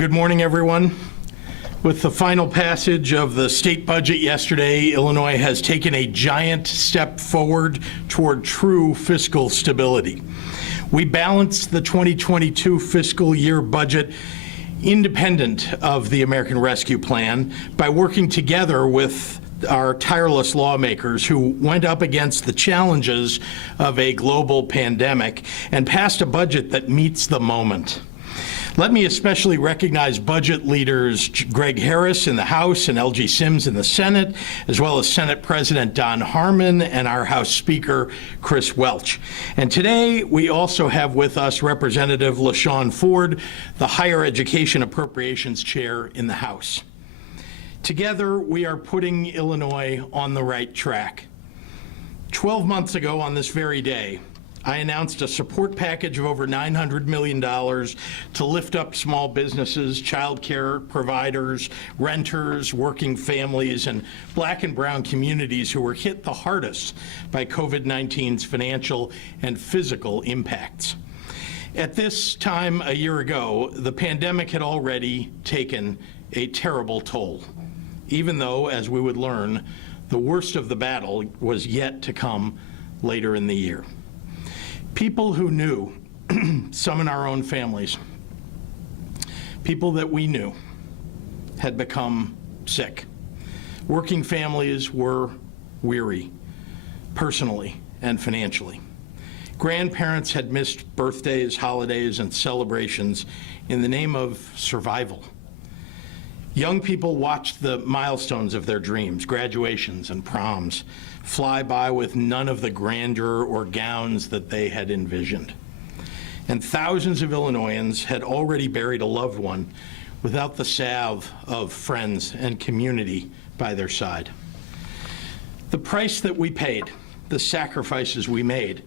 Good morning, everyone. With the final passage of the state budget yesterday, Illinois has taken a giant step forward toward true fiscal stability. We balanced the 2022 fiscal year budget independent of the American Rescue Plan by working together with our tireless lawmakers who went up against the challenges of a global pandemic and passed a budget that meets the moment. Let me especially recognize budget leaders Greg Harris in the House and L.G. Sims in the Senate, as well as Senate President Don Harmon and our House Speaker Chris Welch. And today we also have with us Representative LaShawn Ford, the Higher Education Appropriations Chair in the House. Together we are putting Illinois on the right track. 12 months ago on this very day, I announced a support package of over $900 million to lift up small businesses, child care providers, renters, working families, and Black and brown communities who were hit the hardest by COVID-19's financial and physical impacts. At this time a year ago, the pandemic had already taken a terrible toll, even though, as we would learn, the worst of the battle was yet to come later in the year. People who knew, some in our own families, people that we knew had become sick. Working families were weary, personally and financially. Grandparents had missed birthdays, holidays, and celebrations in the name of survival. Young people watched the milestones of their dreams, graduations and proms, fly by with none of the grandeur or gowns that they had envisioned. And thousands of Illinoisans had already buried a loved one without the salve of friends and community by their side. The price that we paid, the sacrifices we made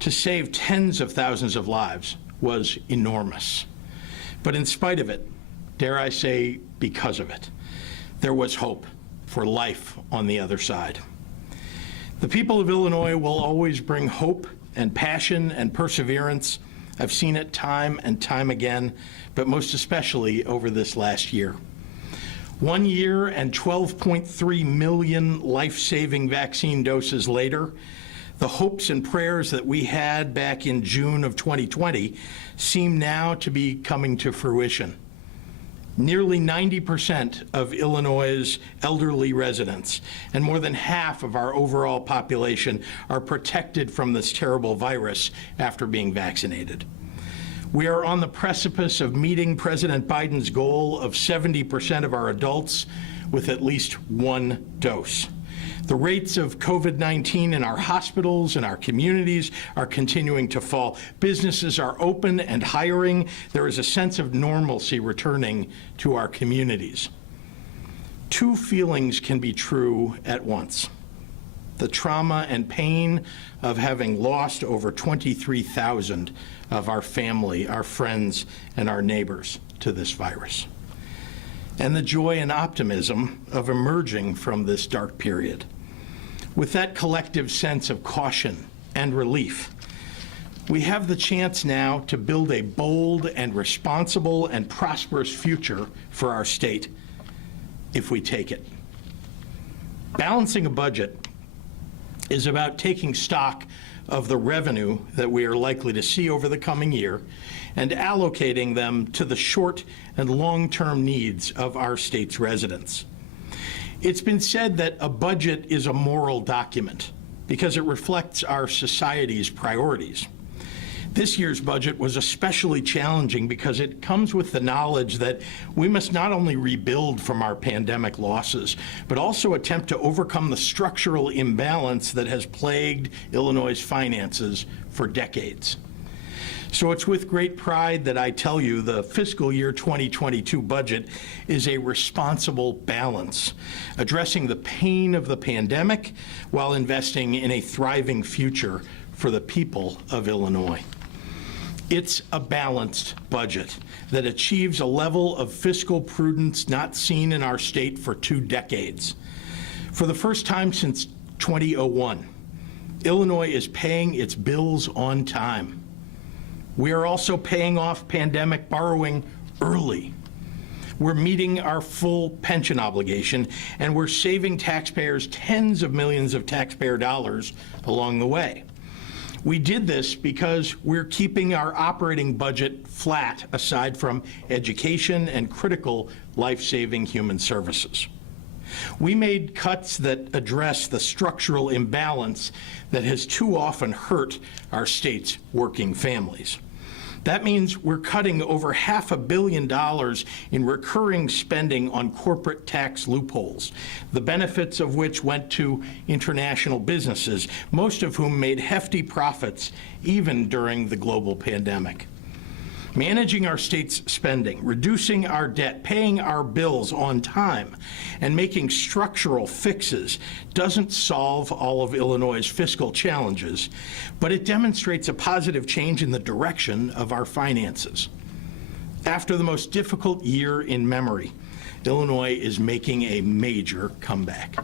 to save tens of thousands of lives was enormous. But in spite of it, dare I say, because of it, there was hope for life on the other side. The people of Illinois will always bring hope and passion and perseverance. I've seen it time and time again, but most especially over this last year. 1 year and 12.3 million life-saving vaccine doses later, the hopes and prayers that we had back in June of 2020 seem now to be coming to fruition. Nearly 90% of Illinois' elderly residents and more than half of our overall population are protected from this terrible virus after being vaccinated. We are on the precipice of meeting President Biden's goal of 70% of our adults with at least one dose. The rates of COVID-19 in our hospitals and our communities are continuing to fall. Businesses are open and hiring. There is a sense of normalcy returning to our communities. Two feelings can be true at once: the trauma and pain of having lost over 23,000 of our family, our friends, and our neighbors to this virus, and the joy and optimism of emerging from this dark period. With that collective sense of caution and relief, we have the chance now to build a bold and responsible and prosperous future for our state if we take it. Balancing a budget is about taking stock of the revenue that we are likely to see over the coming year and allocating them to the short and long-term needs of our state's residents. It's been said that a budget is a moral document because it reflects our society's priorities. This year's budget was especially challenging because it comes with the knowledge that we must not only rebuild from our pandemic losses, but also attempt to overcome the structural imbalance that has plagued Illinois' finances for decades. So it's with great pride that I tell you the fiscal year 2022 budget is a responsible balance, addressing the pain of the pandemic while investing in a thriving future for the people of Illinois. It's a balanced budget that achieves a level of fiscal prudence not seen in our state for 2 decades. For the first time since 2001, Illinois is paying its bills on time. We are also paying off pandemic borrowing early. We're meeting our full pension obligation, and we're saving taxpayers tens of millions of taxpayer dollars along the way. We did this because we're keeping our operating budget flat aside from education and critical life-saving human services. We made cuts that address the structural imbalance that has too often hurt our state's working families. That means we're cutting over $500 million in recurring spending on corporate tax loopholes, the benefits of which went to international businesses, most of whom made hefty profits even during the global pandemic. Managing our state's spending, reducing our debt, paying our bills on time, and making structural fixes doesn't solve all of Illinois' fiscal challenges, but it demonstrates a positive change in the direction of our finances. After the most difficult year in memory, Illinois is making a major comeback.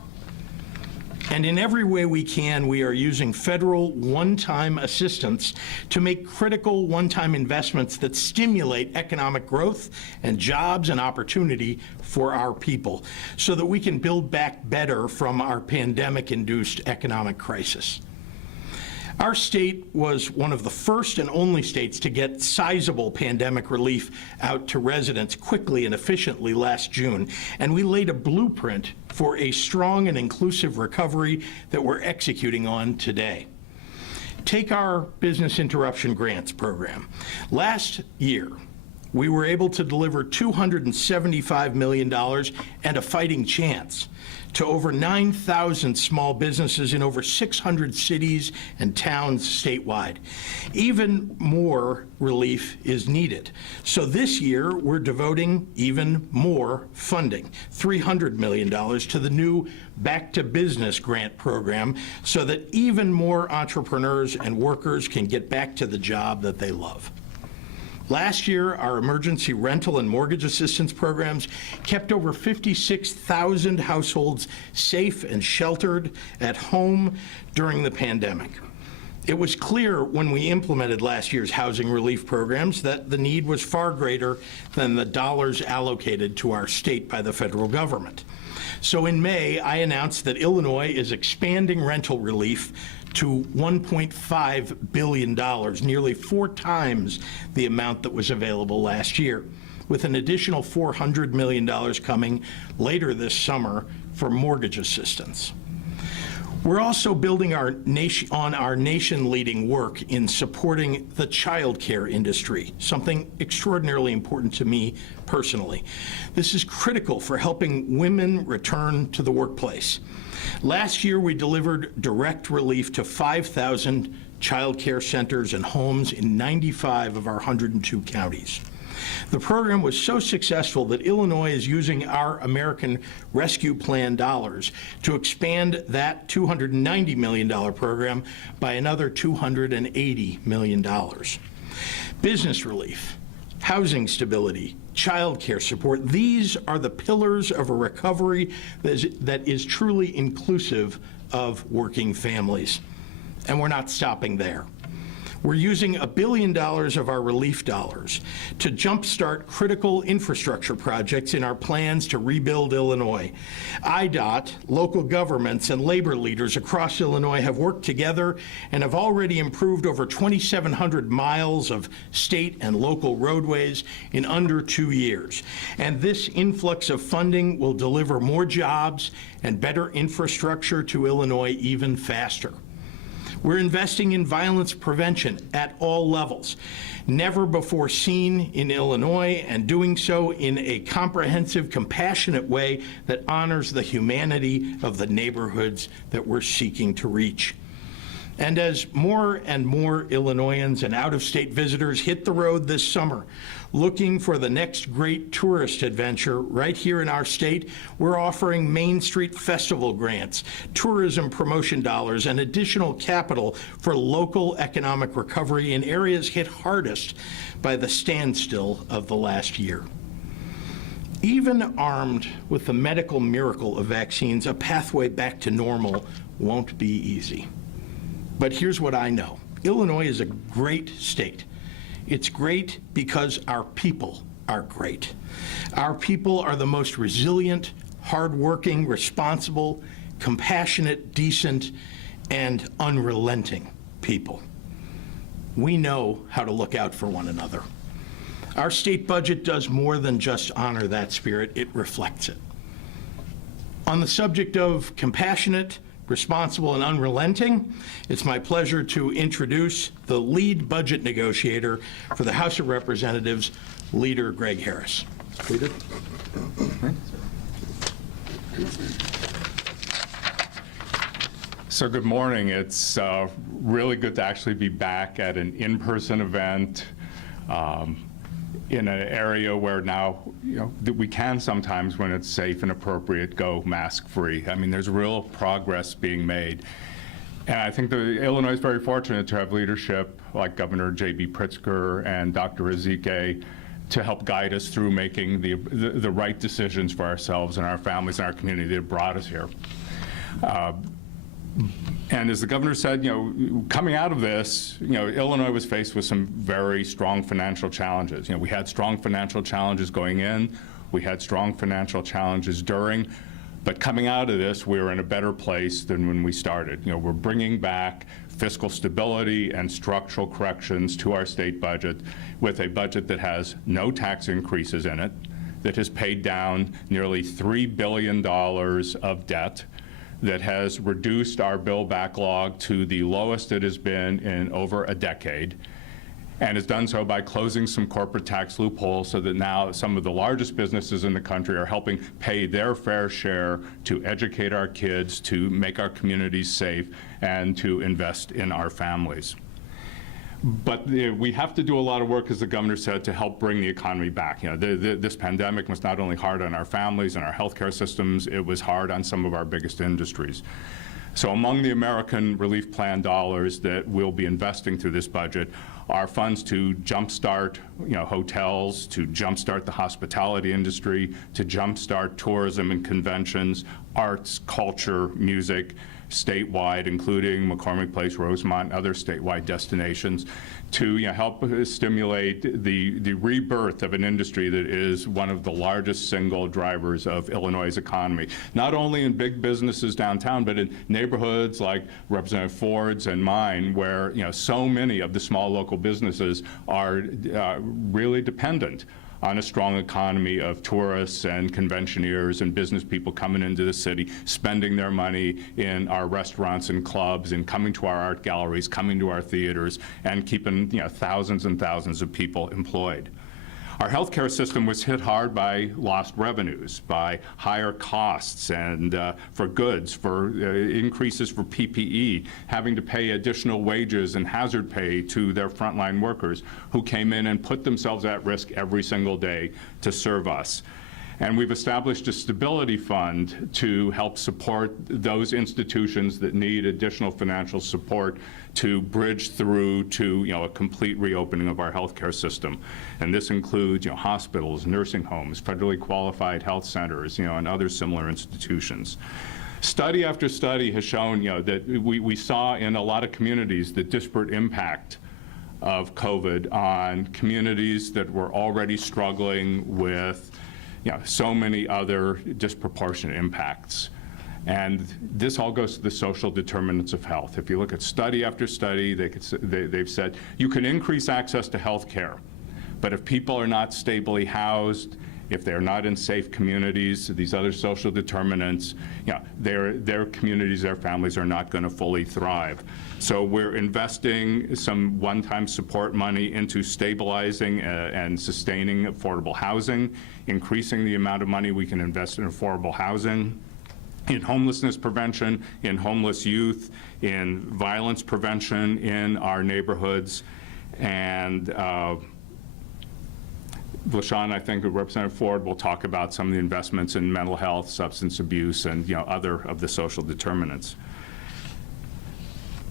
And in every way we can, we are using federal one-time assistance to make critical one-time investments that stimulate economic growth and jobs and opportunity for our people so that we can build back better from our pandemic-induced economic crisis. Our state was one of the first and only states to get sizable pandemic relief out to residents quickly and efficiently last June, and we laid a blueprint for a strong and inclusive recovery that we're executing on today. Take our business interruption grants program. Last year, we were able to deliver $275 million and a fighting chance to over 9,000 small businesses in over 600 cities and towns statewide. Even more relief is needed. So this year, we're devoting even more funding, $300 million to the new Back to Business grant program so that even more entrepreneurs and workers can get back to the job that they love. Last year, our emergency rental and mortgage assistance programs kept over 56,000 households safe and sheltered at home during the pandemic. It was clear when we implemented last year's housing relief programs that the need was far greater than the dollars allocated to our state by the federal government. So in May, I announced that Illinois is expanding rental relief to $1.5 billion, nearly 4 times the amount that was available last year, with an additional $400 million coming later this summer for mortgage assistance. We're also building on our nation-leading work in supporting the child care industry, something extraordinarily important to me personally. This is critical for helping women return to the workplace. Last year, we delivered direct relief to 5,000 child care centers and homes in 95 of our 102 counties. The program was so successful that Illinois is using our American Rescue Plan dollars to expand that $290 million program by another $280 million. Business relief, housing stability, child care support, these are the pillars of a recovery that is truly inclusive of working families. And we're not stopping there. We're using $1 billion of our relief dollars to jumpstart critical infrastructure projects in our plans to rebuild Illinois. IDOT, local governments, and labor leaders across Illinois have worked together and have already improved over 2,700 miles of state and local roadways in under 2 years. And this influx of funding will deliver more jobs and better infrastructure to Illinois even faster. We're investing in violence prevention at all levels, never before seen in Illinois, and doing so in a comprehensive, compassionate way that honors the humanity of the neighborhoods that we're seeking to reach. And as more and more Illinoisans and out-of-state visitors hit the road this summer, looking for the next great tourist adventure right here in our state, we're offering Main Street Festival grants, tourism promotion dollars, and additional capital for local economic recovery in areas hit hardest by the standstill of the last year. Even armed with the medical miracle of vaccines, a pathway back to normal won't be easy. But here's what I know. Illinois is a great state. It's great because our people are great. Our people are the most resilient, hardworking, responsible, compassionate, decent, and unrelenting people. We know how to look out for one another. Our state budget does more than just honor that spirit, it reflects it. On the subject of compassionate, responsible, and unrelenting, it's my pleasure to introduce the lead budget negotiator for the House of Representatives, Leader Greg Harris. Leader. So good morning. It's really good to actually be back at an in-person event in an area where now, that we can sometimes, when it's safe and appropriate, go mask-free. I mean, there's real progress being made. And I think Illinois is very fortunate to have leadership like Governor J.B. Pritzker and Dr. Ezike to help guide us through making the right decisions for ourselves and our families and our community that brought us here. And as the governor said, coming out of this, Illinois was faced with some very strong financial challenges. We had strong financial challenges going in, we had strong financial challenges during, but coming out of this, we were in a better place than when we started. We're bringing back fiscal stability and structural corrections to our state budget with a budget that has no tax increases in it, that has paid down nearly $3 billion of debt, that has reduced our bill backlog to the lowest it has been in over a decade, and has done so by closing some corporate tax loopholes so that now some of the largest businesses in the country are helping pay their fair share to educate our kids, to make our communities safe, and to invest in our families. But we have to do a lot of work, as the governor said, to help bring the economy back. This pandemic was not only hard on our families and our healthcare systems, it was hard on some of our biggest industries. So among the American Relief Plan dollars that we'll be investing through this budget are funds to jumpstart hotels, to jumpstart the hospitality industry, to jumpstart tourism and conventions, arts, culture, music, statewide, including McCormick Place, Rosemont, and other statewide destinations, to help stimulate the rebirth of an industry that is one of the largest single drivers of Illinois' economy, not only in big businesses downtown, but in neighborhoods like Representative Ford's and mine, where so many of the small local businesses are really dependent on a strong economy of tourists and conventioneers and business people coming into the city, spending their money in our restaurants and clubs, and coming to our art galleries, coming to our theaters, and keeping thousands and thousands of people employed. Our healthcare system was hit hard by lost revenues, by higher costs and for goods, for increases for PPE, having to pay additional wages and hazard pay to their frontline workers who came in and put themselves at risk every single day to serve us. And we've established a stability fund to help support those institutions that need additional financial support to bridge through to a complete reopening of our healthcare system. And this includes hospitals, nursing homes, federally qualified health centers, and other similar institutions. Study after study has shown that we saw in a lot of communities the disparate impact of COVID on communities that were already struggling with so many other disproportionate impacts. And this all goes to the social determinants of health. If you look at study after study, they've said you can increase access to health care, but if people are not stably housed, if they're not in safe communities, these other social determinants, their communities, their families are not going to fully thrive. So we're investing some one-time support money into stabilizing and sustaining affordable housing, increasing the amount of money we can invest in affordable housing, in homelessness prevention, in homeless youth, in violence prevention in our neighborhoods, and LaShawn, I think, Representative Ford will talk about some of the investments in mental health, substance abuse, and other of the social determinants.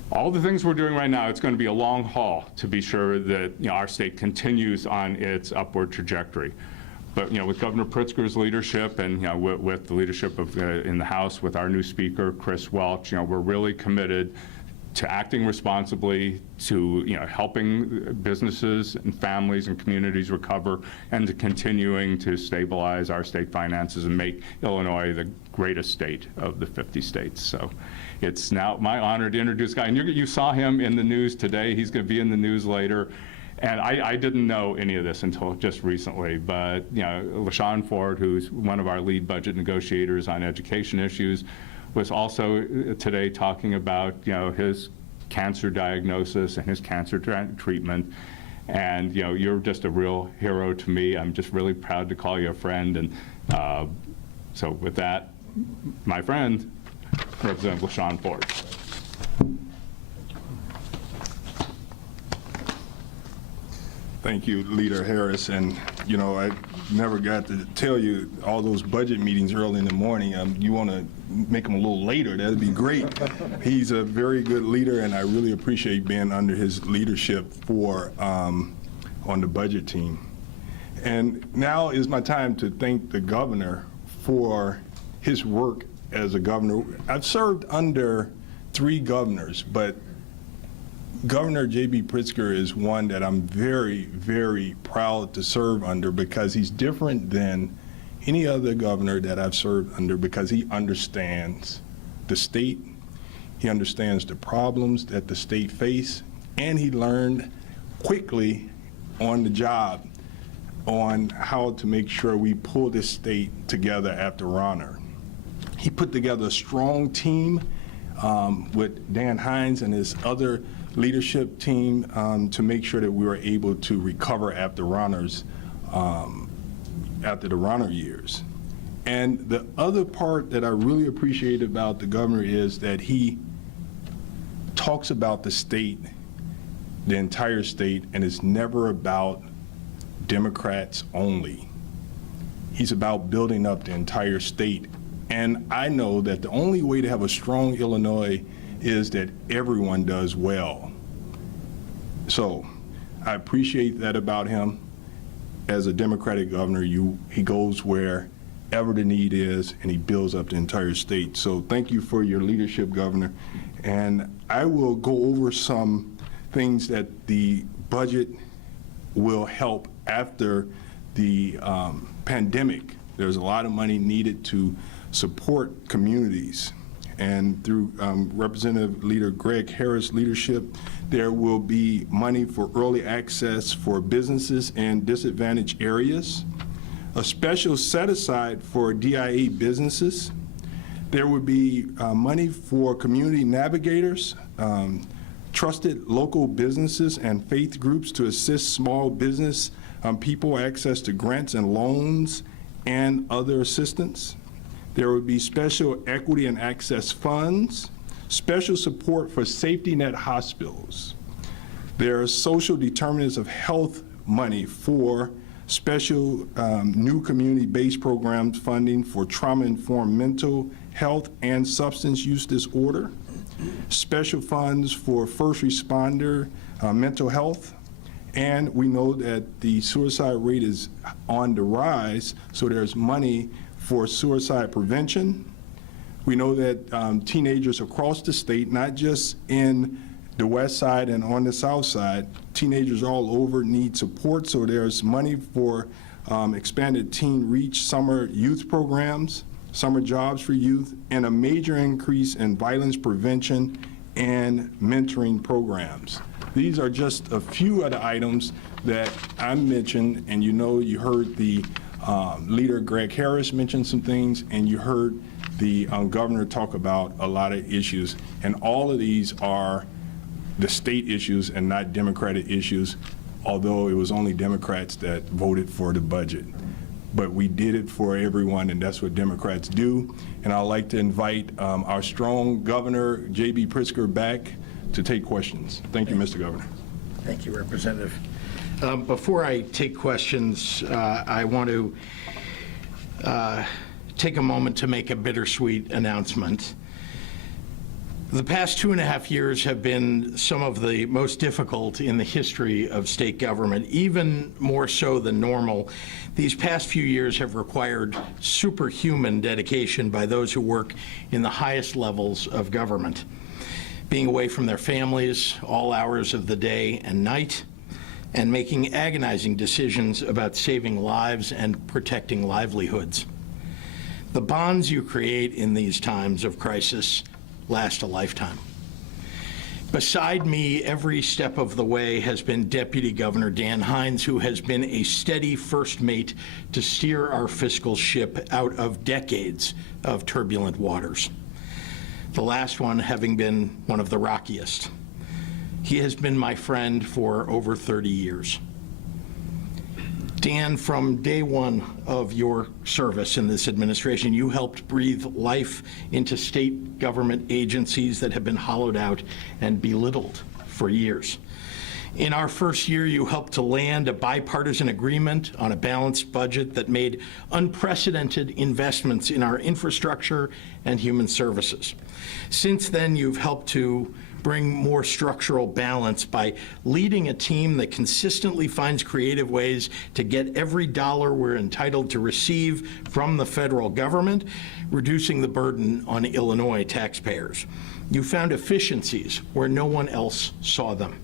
All the things we're doing right now, it's going to be a long haul to be sure that our state continues on its upward trajectory. But with Governor Pritzker's leadership and with the leadership of in the House with our new Speaker, Chris Welch, we're really committed to acting responsibly, to helping businesses and families and communities recover, and to continuing to stabilize our state finances and make Illinois the greatest state of the 50 states. So it's now my honor to introduce Guy. And you saw him in the news today. He's going to be in the news later. And I didn't know any of this until just recently, but LaShawn Ford, who's one of our lead budget negotiators on education issues, was also today talking about his cancer diagnosis and his cancer treatment. And you're just a real hero to me. I'm just really proud to call you a friend. And so with that, my friend, Representative LaShawn Ford. Thank you, Leader Harris. And, I never got to tell you all those budget meetings early in the morning. You want to make them a little later, that'd be great. He's a very good leader, and I really appreciate being under his leadership on the budget team. And now is my time to thank the governor for his work as a governor. I've served under 3 governors, but Governor J.B. Pritzker is one that I'm very, very proud to serve under, because he's different than any other governor that I've served under, because he understands the state, he understands the problems that the state face, and he learned quickly on the job on how to make sure we pull this state together after honor. He put together a strong team with Dan Hines and his other leadership team to make sure that we were able to recover after honors, after the honor years. And the other part that I really appreciate about the governor is that he talks about the state, the entire state, and it's never about Democrats only. He's about building up the entire state. And I know that the only way to have a strong Illinois is that everyone does well. So I appreciate that about him. As a Democratic governor, he goes wherever the need is, and he builds up the entire state. So thank you for your leadership, Governor. And I will go over some things that the budget will help after the pandemic. There's a lot of money needed to support communities. And through Representative Leader Greg Harris' leadership, there will be money for early access for businesses in disadvantaged areas, a special set aside for DIA businesses. There would be money for community navigators, trusted local businesses and faith groups to assist small business people access to grants and loans and other assistance. There would be special equity and access funds, special support for safety net hospitals. There is social determinants of health money for special new community-based programs funding for trauma-informed mental health and substance use disorder, special funds for first responder mental health, and we know that the suicide rate is on the rise, so there's money for suicide prevention. We know that teenagers across the state, not just in the west side and on the south side, teenagers all over need support, so there's money for expanded Teen Reach summer youth programs, summer jobs for youth, and a major increase in violence prevention and mentoring programs. These are just a few of the items that I mentioned, and you heard the Leader Greg Harris mention some things, and you heard the governor talk about a lot of issues, and all of these are the state issues and not Democratic issues, although it was only Democrats that voted for the budget. But we did it for everyone, and that's what Democrats do. And I'd like to invite our strong Governor, J.B. Pritzker, back to take questions. Thank you, Mr. Governor. Thank you, Representative. Before I take questions, I want to take a moment to make a bittersweet announcement. The past 2.5 years have been some of the most difficult in the history of state government, even more so than normal. These past few years have required superhuman dedication by those who work in the highest levels of government. being away from their families all hours of the day and night, and making agonizing decisions about saving lives and protecting livelihoods. The bonds you create in these times of crisis last a lifetime. Beside me, every step of the way, has been Deputy Governor Dan Hines, who has been a steady first mate to steer our fiscal ship out of decades of turbulent waters, the last one having been one of the rockiest. He has been my friend for over 30 years. Dan, from day one of your service in this administration, you helped breathe life into state government agencies that have been hollowed out and belittled for years. In our first year, you helped to land a bipartisan agreement on a balanced budget that made unprecedented investments in our infrastructure and human services. Since then, you've helped to bring more structural balance by leading a team that consistently finds creative ways to get every dollar we're entitled to receive from the federal government, reducing the burden on Illinois taxpayers. You found efficiencies where no one else saw them.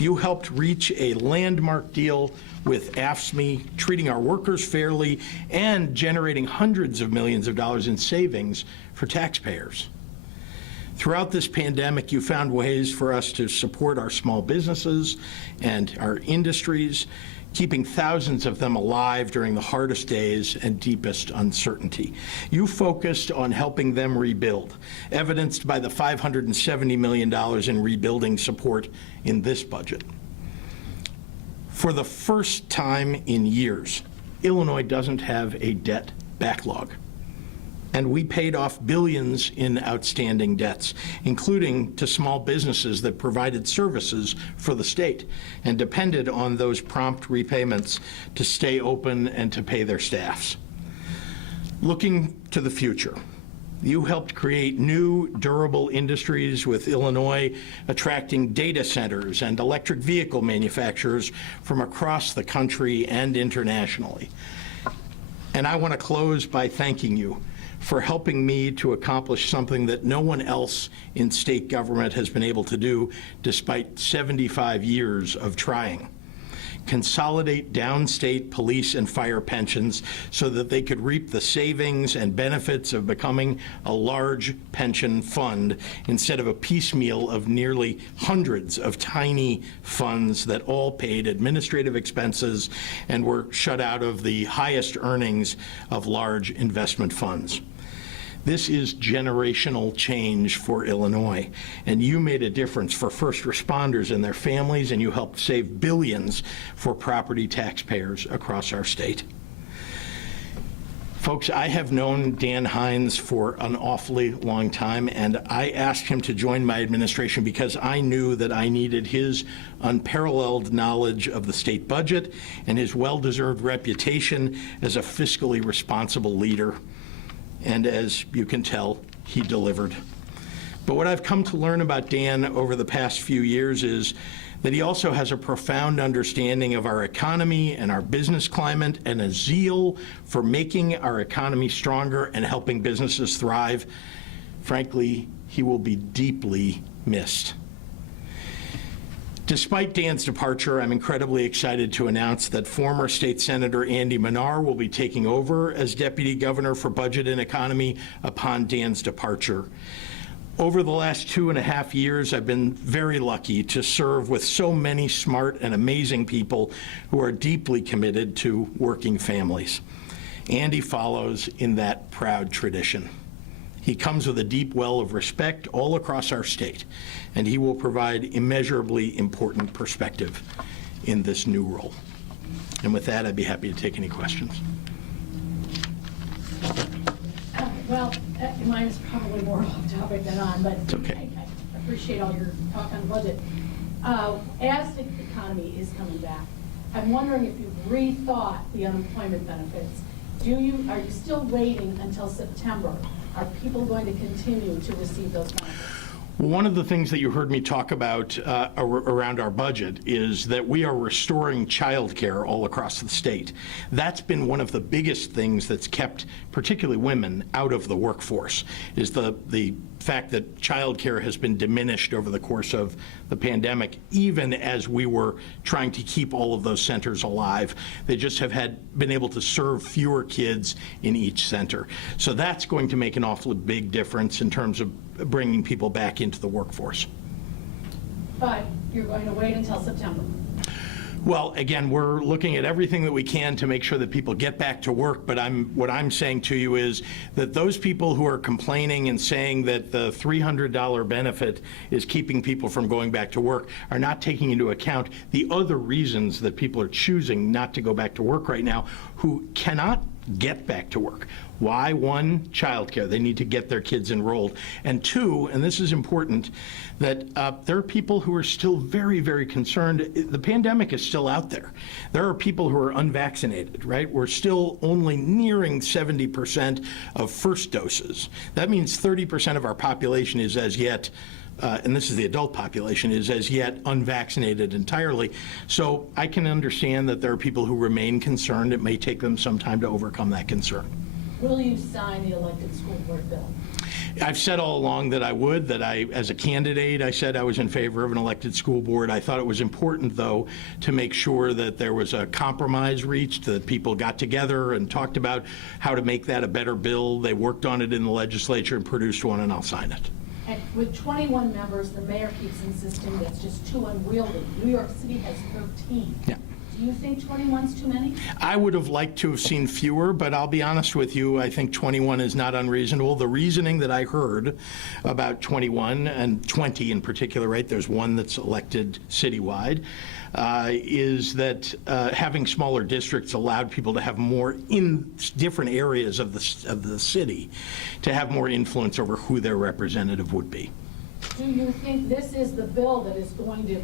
You helped reach a landmark deal with AFSCME, treating our workers fairly and generating hundreds of millions of dollars in savings for taxpayers. Throughout this pandemic, you found ways for us to support our small businesses and our industries, keeping thousands of them alive during the hardest days and deepest uncertainty. You focused on helping them rebuild, evidenced by the $570 million in rebuilding support in this budget. For the first time in years, Illinois doesn't have a debt backlog. And we paid off billions in outstanding debts, including to small businesses that provided services for the state and depended on those prompt repayments to stay open and to pay their staffs. Looking to the future, you helped create new, durable industries with Illinois attracting data centers and electric vehicle manufacturers from across the country and internationally. And I want to close by thanking you for helping me to accomplish something that no one else in state government has been able to do despite 75 years of trying. Consolidate downstate police and fire pensions so that they could reap the savings and benefits of becoming a large pension fund instead of a piecemeal of nearly hundreds of tiny funds that all paid administrative expenses and were shut out of the highest earnings of large investment funds. This is generational change for Illinois, and you made a difference for first responders and their families, and you helped save billions for property taxpayers across our state. Folks, I have known Dan Hines for an awfully long time, and I asked him to join my administration because I knew that I needed his unparalleled knowledge of the state budget and his well-deserved reputation as a fiscally responsible leader. And as you can tell, he delivered. But what I've come to learn about Dan over the past few years is that he also has a profound understanding of our economy and our business climate and a zeal for making our economy stronger and helping businesses thrive. Frankly, he will be deeply missed. Despite Dan's departure, I'm incredibly excited to announce that former State Senator Andy Manar will be taking over as Deputy Governor for Budget and Economy upon Dan's departure. Over the last 2.5 years, I've been very lucky to serve with so many smart and amazing people who are deeply committed to working families. Andy follows in that proud tradition. He comes with a deep well of respect all across our state, and he will provide immeasurably important perspective in this new role. And with that, I'd be happy to take any questions. Well, mine is probably more off topic than on, but It's okay. I appreciate all your talk on the budget. As the economy is coming back, I'm wondering if you've rethought the unemployment benefits. Are you still waiting until September? Are people going to continue to receive those benefits? One of the things that you heard me talk about around our budget is that we are restoring childcare all across the state. That's been one of the biggest things that's kept particularly women out of the workforce, is the fact that childcare has been diminished over the course of the pandemic, even as we were trying to keep all of those centers alive. They just have been able to serve fewer kids in each center. So that's going to make an awfully big difference in terms of bringing people back into the workforce. But you're going to wait until September. Well, again, we're looking at everything that we can to make sure that people get back to work, but what I'm saying to you is that those people who are complaining and saying that the $300 benefit is keeping people from going back to work are not taking into account the other reasons that people are choosing not to go back to work right now who cannot get back to work. Why? One, childcare. They need to get their kids enrolled. And two, and this is important, that there are people who are still very, very concerned. The pandemic is still out there. There are people who are unvaccinated, right? We're still only nearing 70% of first doses. That means 30% of our population is as yet and this is the adult population, is as yet unvaccinated entirely. So I can understand that there are people who remain concerned. It may take them some time to overcome that concern. Will you sign the elected school board bill? I've said all along that I would, that as a candidate, I said I was in favor of an elected school board. I thought it was important, though, to make sure that there was a compromise reached, that people got together and talked about how to make that a better bill. They worked on it in the legislature and produced one, and I'll sign it. And with 21 members, the mayor keeps insisting that's just too unwieldy. New York City has 13. Yeah. Do you think 21's too many? I would have liked to have seen fewer, but I'll be honest with you, I think 21 is not unreasonable. The reasoning that I heard about 21 and 20 in particular, right, there's one that's elected citywide, is that having smaller districts allowed people to have more in different areas of the city to have more influence over who their representative would be. Do you think this is the bill that is going to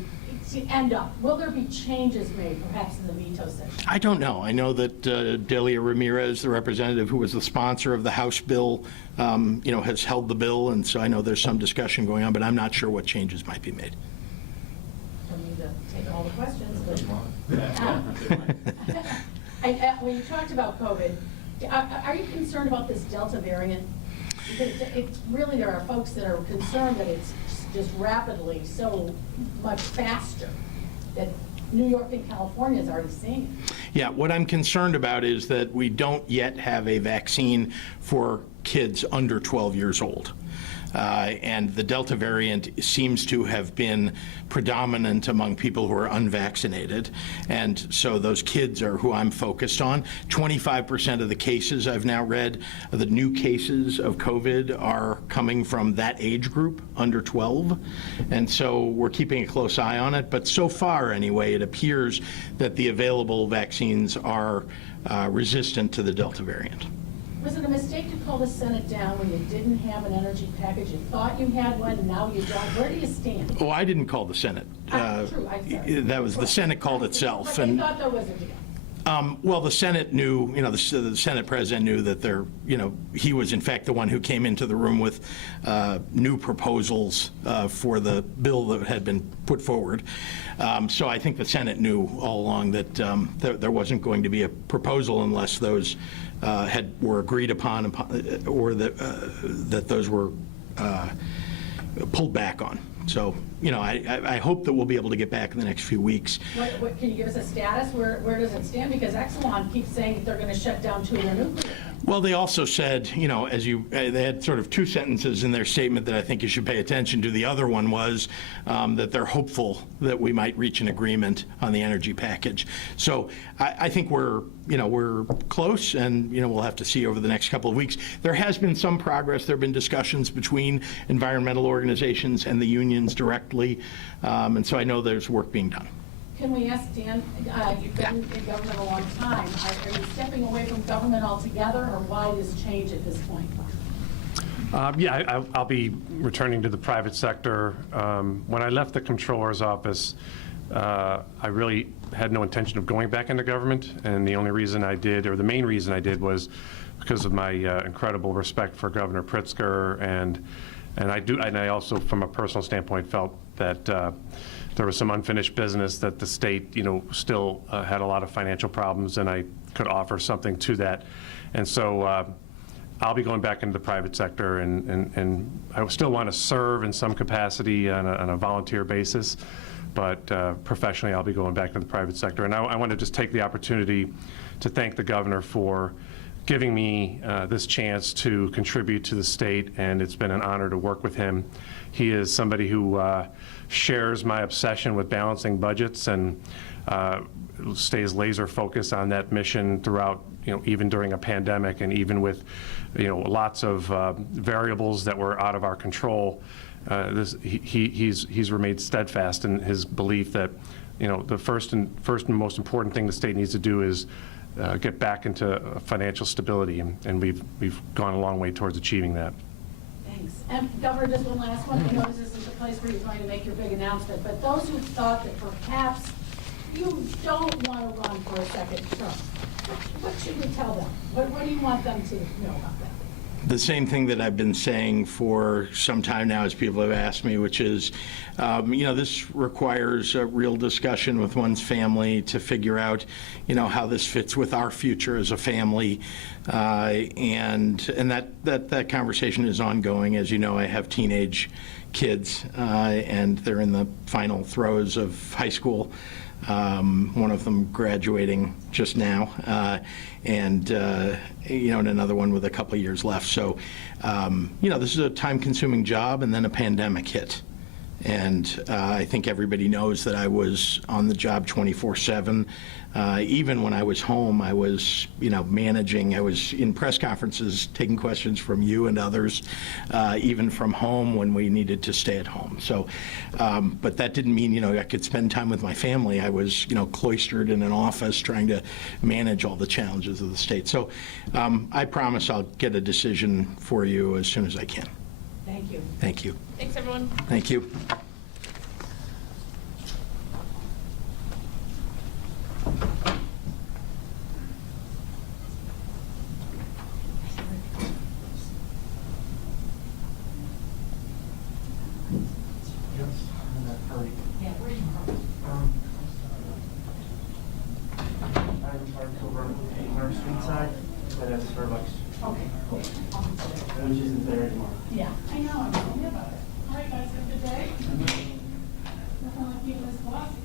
end up? Will there be changes made, perhaps in the veto session? I don't know. I know that Delia Ramirez, the representative who was the sponsor of the House bill, has held the bill, and so I know there's some discussion going on, but I'm not sure what changes might be made. Don't need to take all the questions, but when you talked about COVID, are you concerned about this Delta variant? Because it's really, there are folks that are concerned that it's just rapidly so much faster that New York and California is already seeing it. Yeah, what I'm concerned about is that we don't yet have a vaccine for kids under 12 years old. And the Delta variant seems to have been predominant among people who are unvaccinated. And so those kids are who I'm focused on. 25% of the cases I've now read, the new cases of COVID are coming from that age group, under 12. And so we're keeping a close eye on it. But so far, anyway, it appears that the available vaccines are resistant to the Delta variant. Was it a mistake to call the Senate down when you didn't have an energy package? You thought you had one, now you don't. Where do you stand? Oh, I didn't call the Senate. True, I'm sorry. That was the Senate called itself. But they thought there was a deal. Well, the Senate knew, the Senate president knew that he was in fact the one who came into the room with new proposals for the bill that had been put forward. So I think the Senate knew all along that there wasn't going to be a proposal unless those were agreed upon or that those were pulled back on. So, I hope that we'll be able to get back in the next few weeks. What can you give us a status? Where does it stand? Because Exelon keeps saying that they're going to shut down 2 of their nuclear. Well, they also said, they had sort of 2 sentences in their statement that I think you should pay attention to. The other one was that they're hopeful that we might reach an agreement on the energy package. So I think we're close, and, we'll have to see over the next couple of weeks. There has been some progress. There have been discussions between environmental organizations and the unions directly, and so I know there's work being done. Can we ask Dan, you've been in government a long time, are you stepping away from government altogether, or why this change at this point? Yeah, I'll be returning to the private sector. When I left the Comptroller's office, I really had no intention of going back into government, and the only reason I did, or the main reason I did, was because of my incredible respect for Governor Pritzker, and I also, from a personal standpoint, felt that there was some unfinished business, that the state, still had a lot of financial problems, and I could offer something to that. And so I'll be going back into the private sector, and I still want to serve in some capacity on a volunteer basis, but professionally I'll be going back to the private sector. And I want to just take the opportunity to thank the governor for giving me this chance to contribute to the state, and it's been an honor to work with him. He is somebody who shares my obsession with balancing budgets and stays laser focused on that mission throughout, even during a pandemic and even with, lots of variables that were out of our control. He's remained steadfast in his belief that, the first and most important thing the state needs to do is get back into financial stability, and we've gone a long way towards achieving that. Thanks. And Governor, just one last one. I know this isn't the place where you're going to make your big announcement, but those who thought that perhaps you don't want to run for a second term, what should we tell them? What do you want them to know about that? The same thing that I've been saying for some time now, as people have asked me, which is, this requires a real discussion with one's family to figure out, how this fits with our future as a family, and that conversation is ongoing. As you know, I have teenage kids, and they're in the final throes of high school. One of them graduating just now, and another one with a couple of years left. So, this is a time-consuming job, and then a pandemic hit. And I think everybody knows that I was on the job 24/7. Even when I was home, I was, managing. I was in press conferences taking questions from you and others, even from home when we needed to stay at home. So, but that didn't mean, I could spend time with my family. I was, cloistered in an office trying to manage all the challenges of the state. So I promise I'll get a decision for you as soon as I can. Thank you. Thank you. Thanks, everyone. Thank you. Which isn't there anymore. Yeah, I know. I'm telling you about it. All right, guys, have a good day. Nothing like being this bossy.